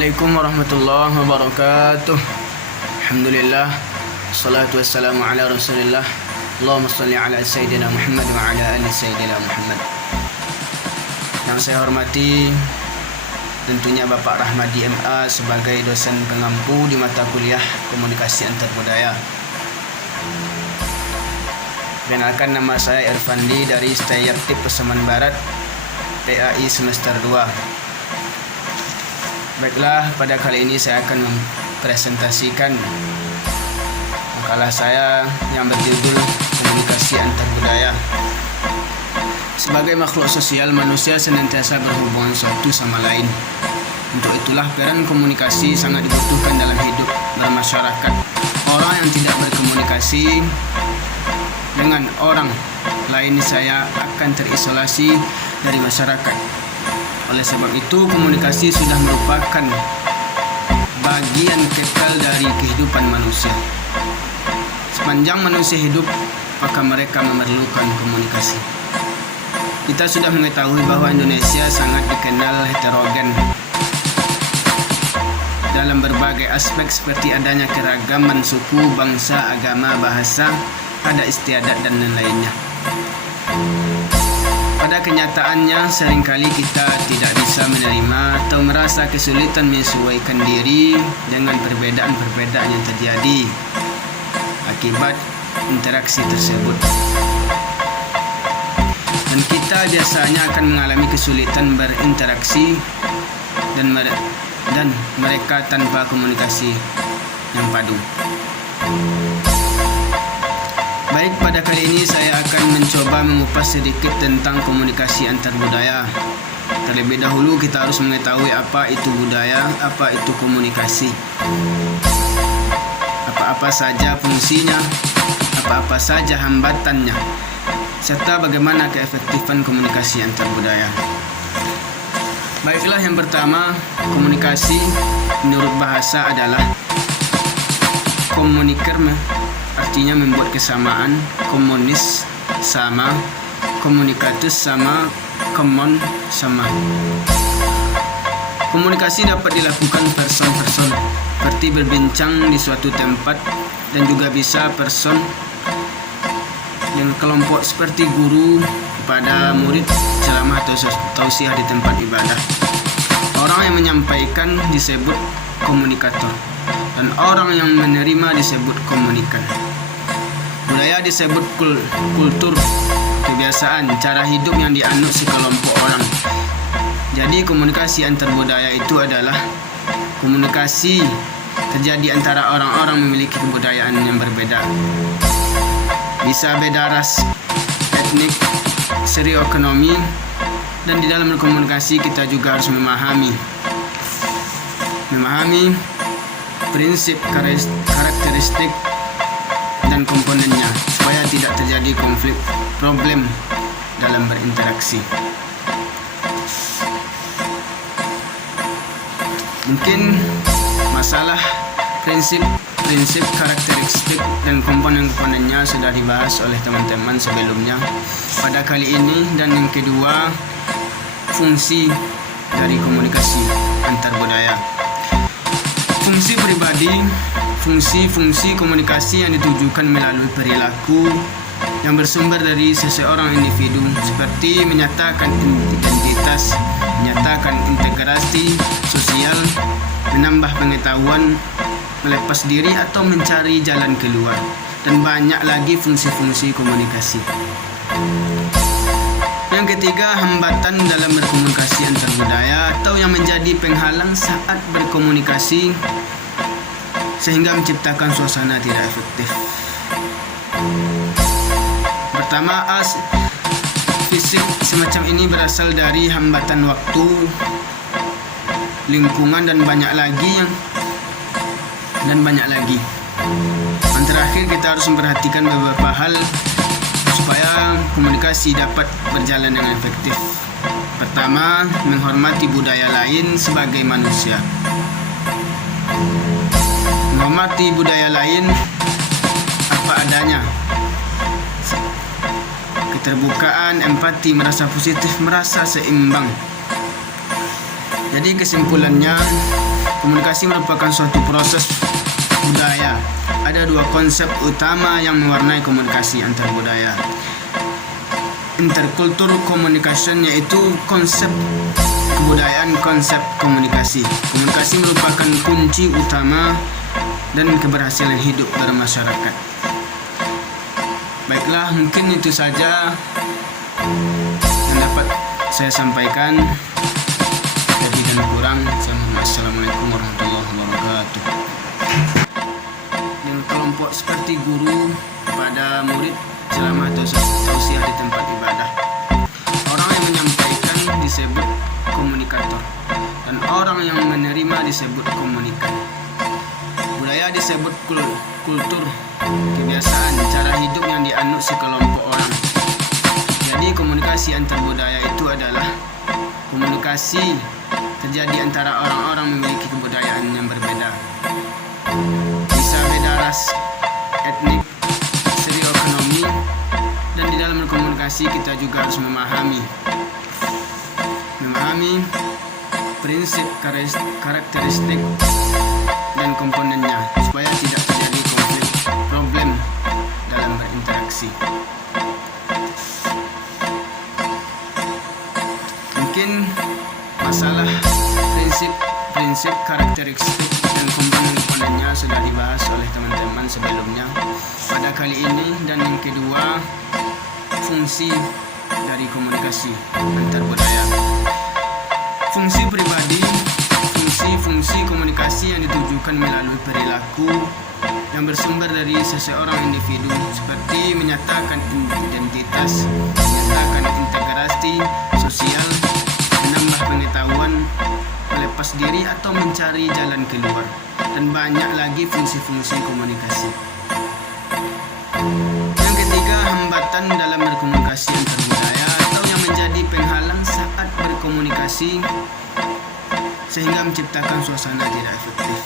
Assalamualaikum warahmatullahi wabarakatuh. Alhamdulillah, salatu wassalamu ala rasulillah. Allahumma salli ala Sayyidina Muhammad wa ala ali Sayyidina Muhammad. Yang saya hormati tentunya Bapak Rahmadi MA sebagai dosen pengampu di mata kuliah Komunikasi Antarbudaya. Perkenalkan, nama saya Irfandi dari Stayaktif Pasaman Barat, PAI semester 2. Baiklah, pada kali ini saya akan mempresentasikan makalah saya yang berjudul Komunikasi Antarbudaya. Sebagai makhluk sosial, manusia senantiasa berhubungan satu sama lain. Untuk itulah peran komunikasi sangat dibutuhkan dalam hidup bermasyarakat. Orang yang tidak berkomunikasi dengan orang lain saya akan terisolasi dari masyarakat. Oleh sebab itu, komunikasi sudah merupakan bagian kekal dari kehidupan manusia. Sepanjang manusia hidup, maka mereka memerlukan komunikasi. Kita sudah mengetahui bahwa Indonesia sangat dikenal heterogen dalam berbagai aspek seperti adanya keragaman suku, bangsa, agama, bahasa, adat istiadat, dan lain-lainnya. Pada kenyataannya, seringkali kita tidak bisa menerima atau merasa kesulitan menyesuaikan diri dengan perbedaan-perbedaan yang terjadi akibat interaksi tersebut. Dan kita biasanya akan mengalami kesulitan berinteraksi dan mereka tanpa komunikasi yang padu. Baik, pada kali ini saya akan mencoba mengupas sedikit tentang komunikasi antarbudaya. Terlebih dahulu kita harus mengetahui apa itu budaya, apa itu komunikasi, apa-apa saja fungsinya, apa-apa saja hambatannya, serta bagaimana keefektifan komunikasi antarbudaya. Baiklah, yang pertama, komunikasi menurut bahasa adalah komuniker, artinya membuat kesamaan. Komunis sama, komunikatus sama, common sama. Komunikasi dapat dilakukan person-person, seperti berbincang di suatu tempat, dan juga bisa person yang kelompok seperti guru kepada murid, ceramah atau tausiah di tempat ibadah. Orang yang menyampaikan disebut komunikator, dan orang yang menerima disebut komunikan. Budaya disebut kultur, kebiasaan, cara hidup yang dianut sekelompok orang. Jadi komunikasi antarbudaya itu adalah komunikasi terjadi antara orang-orang memiliki kebudayaan yang berbeda. Bisa beda ras, etnik, sosioekonomi, dan di dalam berkomunikasi kita juga harus memahami prinsip, karakteristik, dan komponennya supaya tidak terjadi konflik problem dalam berinteraksi. Mungkin masalah prinsip, karakteristik, dan komponen-komponennya sudah dibahas oleh teman-teman sebelumnya pada kali ini. Dan yang kedua, fungsi dari komunikasi antarbudaya. Fungsi pribadi, fungsi komunikasi yang ditujukan melalui perilaku yang bersumber dari seseorang individu, seperti menyatakan identitas, menyatakan integrasi sosial, menambah pengetahuan, melepas diri atau mencari jalan keluar, dan banyak lagi fungsi-fungsi komunikasi. Yang ketiga, hambatan dalam berkomunikasi antarbudaya atau yang menjadi penghalang saat berkomunikasi sehingga menciptakan suasana tidak efektif. Pertama, fisik semacam ini berasal dari hambatan waktu, lingkungan, dan banyak lagi. Yang terakhir, kita harus memperhatikan beberapa hal supaya komunikasi dapat berjalan dengan efektif. Pertama, menghormati budaya lain sebagai manusia. Menghormati budaya lain apa adanya. Keterbukaan, empati, merasa positif, merasa seimbang. Jadi kesimpulannya, Komunikasi merupakan suatu proses budaya. Ada dua konsep utama yang mewarnai komunikasi antar budaya. Intercultural communication, yaitu konsep kebudayaan, konsep komunikasi. Komunikasi merupakan kunci utama dan keberhasilan hidup bermasyarakat. Baiklah, mungkin itu saja yang dapat saya sampaikan. Lebih dan kurang, assalamualaikum warahmatullahi wabarakatuh. Dengan kelompok seperti guru pada murid selama tausiah di tempat ibadah. Orang yang menyampaikan disebut komunikator, dan orang yang menerima disebut komunikan. Budaya disebut kultur, kebiasaan, cara hidup yang dianut sekelompok orang. Jadi komunikasi antar budaya itu adalah komunikasi terjadi antara orang-orang memiliki kebudayaan yang berbeda. Bisa beda ras, etnik, sosioekonomi, dan di dalam berkomunikasi kita juga harus memahami prinsip, karakteristik, dan komponennya supaya tidak terjadi konflik problem dalam berinteraksi. Mungkin masalah prinsip, karakteristik, dan komponen-komponennya sudah dibahas oleh teman-teman sebelumnya pada kali ini. Dan yang kedua, fungsi dari komunikasi antar budaya. Fungsi pribadi, fungsi komunikasi yang ditujukan melalui perilaku yang bersumber dari seseorang individu, seperti menyatakan identitas, menyatakan integrasi sosial, menambah pengetahuan, melepas diri atau mencari jalan keluar, dan banyak lagi fungsi-fungsi komunikasi. Yang ketiga, hambatan dalam berkomunikasi antar budaya atau yang menjadi penghalang saat berkomunikasi sehingga menciptakan suasana tidak efektif.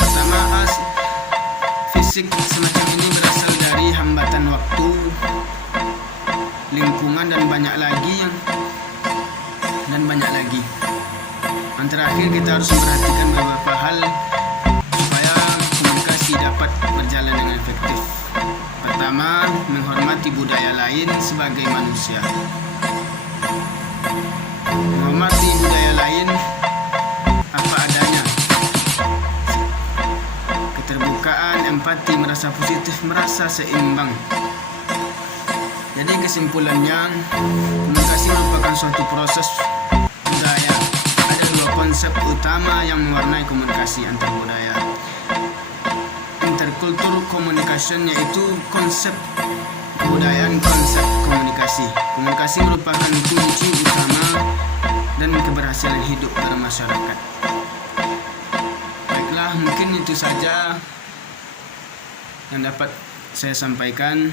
Pertama, fisik semacam ini berasal dari hambatan waktu, lingkungan, dan banyak lagi. Yang terakhir, kita harus memperhatikan beberapa hal supaya komunikasi dapat berjalan dengan efektif. Pertama, menghormati budaya lain sebagai manusia. Menghormati budaya lain apa adanya. Keterbukaan, empati, merasa positif, merasa seimbang. Jadi kesimpulannya, komunikasi merupakan suatu proses budaya. Ada dua konsep utama yang mewarnai komunikasi antar budaya. Intercultural communication, yaitu konsep kebudayaan, konsep komunikasi. Komunikasi merupakan kunci utama dan keberhasilan hidup bermasyarakat. Baiklah, mungkin itu saja yang dapat saya sampaikan.